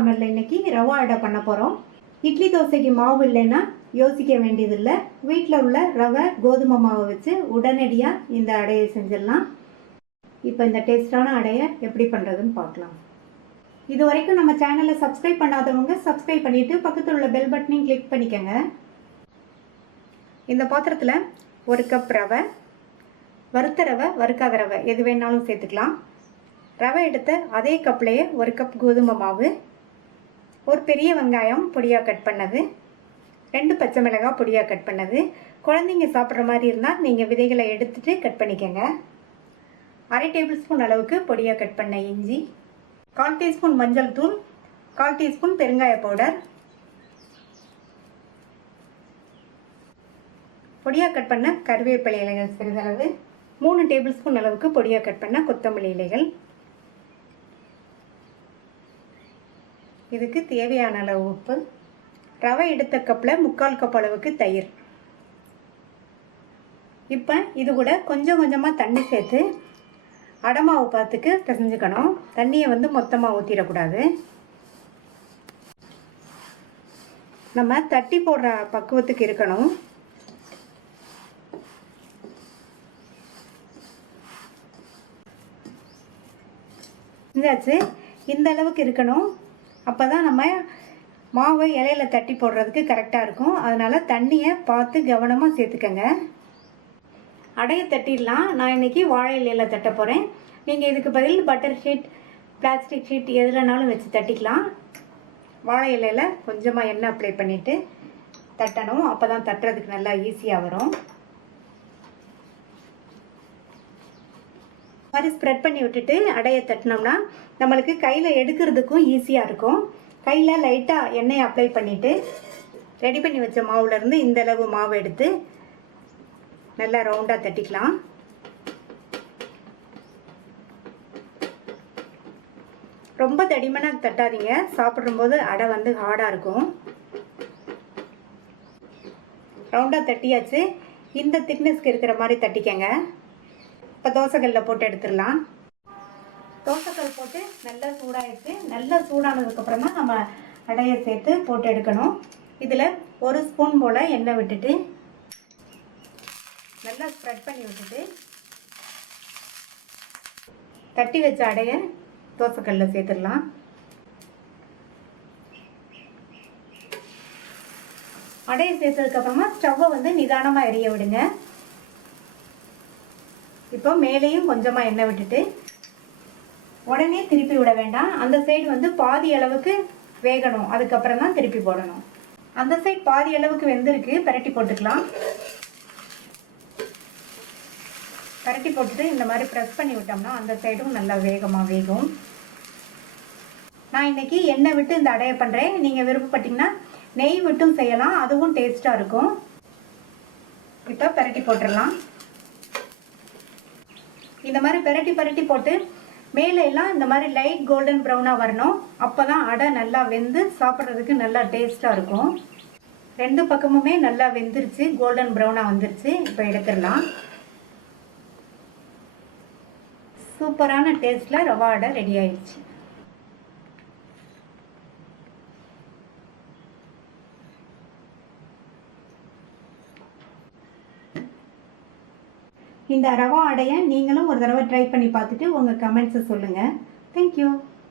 கார்னரில் இன்றைக்கி ரவா அடை பண்ண போகிறோம். இட்லி தோசைக்கு மாவு இல்லைன்னா யோசிக்க வேண்டியதில்லை. வீட்டில் உள்ள ரவை கோதுமை மாவை வச்சு உடனடியாக இந்த அடையை செஞ்சிடலாம். இப்போ இந்த டேஸ்டான அடையை எப்படி பண்ணுறதுன்னு பார்க்கலாம். இது வரைக்கும் நம்ம சேனலை சப்ஸ்கிரைப் பண்ணாதவங்க சப்ஸ்கிரைப் பண்ணிவிட்டு பக்கத்தில் உள்ள பெல் பட்டனையும் கிளிக் பண்ணிக்கோங்க. இந்த பாத்திரத்தில் 1 கப் ரவை, வறுத்த ரவை வறுக்காத ரவை எது வேணாலும் சேர்த்துக்கலாம். ரவை எடுத்த அதே கப்லேயே 1 கப் கோதுமை மாவு, ஒரு பெரிய வெங்காயம் பொடியாக கட் பண்ணது, 2 பச்சை மிளகாய் பொடியாக கட் பண்ணது. குழந்தைங்க சாப்பிட்ற மாதிரி இருந்தால் நீங்கள் விதைகளை எடுத்துகிட்டு கட் பண்ணிக்கோங்க. 1/2 டேபிள் ஸ்பூன் அளவுக்கு பொடியாக கட் பண்ண இஞ்சி, 1/4 டீஸ்பூன் மஞ்சள் தூள், 1/4 டீஸ்பூன் பெருங்காய பவுடர், பொடியாக கட் பண்ண கருவேப்பிலை இலைகள் சிறிதளவு, 3 டேபிள் ஸ்பூன் அளவுக்கு பொடியாக கட் பண்ண கொத்தமல்லி இலைகள். இதுக்கு தேவையான அளவு உப்பு, ரவை எடுத்த கப்பில் 3/4 கப் அளவுக்கு தயிர். இப்போ இது கூட கொஞ்சம் கொஞ்சமாக தண்ணி சேர்த்து அடமாவு பார்த்துக்கு பிசைஞ்சுக்கணும். தண்ணியை மொத்தமாக ஊற்றிடக்கூடாது. நம்ம தட்டி போடுற பக்குவத்துக்கு இருக்கணும். செஞ்சாச்சு. இந்த அளவுக்கு இருக்கணும். அப்போ தான் நம்ம மாவை இலையில தட்டி போடுறதுக்கு கரெக்டாக இருக்கும். அதனால் தண்ணியை பார்த்து கவனமாக சேர்த்துக்கங்க. அடையை தட்டிடலாம். நான் இன்றைக்கி வாழை இலையில் தட்ட போகிறேன். நீங்கள் இதுக்கு பதில் பட்டர் ஷீட், பிளாஸ்டிக் ஷீட் எதுலனாலும் வச்சு தட்டிக்கலாம். வாழை இலையில் கொஞ்சமாக எண்ணெய் அப்ளை பண்ணிவிட்டு தட்டணும். அப்போ தான் தட்டுறதுக்கு நல்லா ஈஸியாக வரும். மாதிரி ஸ்ப்ரெட் பண்ணி விட்டுட்டு அடையை தட்டினோம்னா நம்மளுக்கு கையில் எடுக்கிறதுக்கும் ஈஸியாக இருக்கும். கையில் லைட்டாக எண்ணெயை அப்ளை பண்ணிவிட்டு ரெடி பண்ணி வச்ச மாவுலேருந்து இந்த அளவு மாவு எடுத்து நல்லா ரவுண்டாக தட்டிக்கலாம். ரொம்ப தடிமனாக தட்டாதீங்க. சாப்பிடும்போது அடை ஹார்டாக இருக்கும். ரவுண்டாக தட்டியாச்சு. இந்த திக்னஸ்க்கு இருக்கிற மாதிரி தட்டிக்கங்க. இப்போ தோசைக்கல்லில் போட்டு எடுத்துடலாம். தோசைக்கல் போட்டு நல்லா சூடாகிடுச்சு. நல்லா சூடானதுக்கப்புறமா நம்ம அடையை சேர்த்து போட்டு எடுக்கணும். இதில் 1 ஸ்பூன் போல் எண்ணெய் விட்டுட்டு நல்லா ஸ்ப்ரெட் பண்ணி விட்டுட்டு தட்டி வச்ச அடையை தோசைக்கல்லில் சேர்த்துடலாம். அடையை சேர்த்ததுக்கப்புறமா ஸ்டவ்வை நிதானமாக எரிய விடுங்க. இப்போ மேலேயும் கொஞ்சமாக எண்ணெய் விட்டுட்டு உடனே திருப்பி விட வேண்டாம். அந்த சைடு பாதி அளவுக்கு வேகணும். அதுக்கப்புறம் தான் திருப்பி போடணும். அந்த சைடு பாதி அளவுக்கு வெந்திருக்கு. பரட்டி போட்டுக்கலாம். பரட்டி போட்டுட்டு இந்த மாதிரி ப்ரெஸ் பண்ணி விட்டோம்னா அந்த சைடும் நல்லா வேகமாக வேகும். நான் இன்றைக்கி எண்ணெய் விட்டு இந்த அடையை பண்ணுறேன். நீங்கள் விருப்பப்பட்டீங்கன்னா நெய் விட்டும் செய்யலாம். அதுவும் டேஸ்ட்டாக இருக்கும். இப்போ பரட்டி போட்டுடலாம். இந்த மாதிரி பரட்டி போட்டு மேலே எல்லாம் இந்த மாதிரி லைட் கோல்டன் ப்ரௌனாக வரணும். அப்போ தான் அடை நல்லா வெந்து சாப்பிட்றதுக்கு நல்லா டேஸ்ட்டாக இருக்கும். 2 பக்கமுமே நல்லா வெந்துருச்சு. கோல்டன் ப்ரௌனாக வந்துருச்சு. இப்போ எடுத்துடலாம். சூப்பரான டேஸ்ட்டில் ரவா அடை ரெடி ஆயிடுச்சு. இந்த ரவா அடையை நீங்களும் ஒரு தடவை ட்ரை பண்ணி பார்த்துட்டு உங்கள் கமெண்ட்ஸை சொல்லுங்கள். தேங்க்யூ.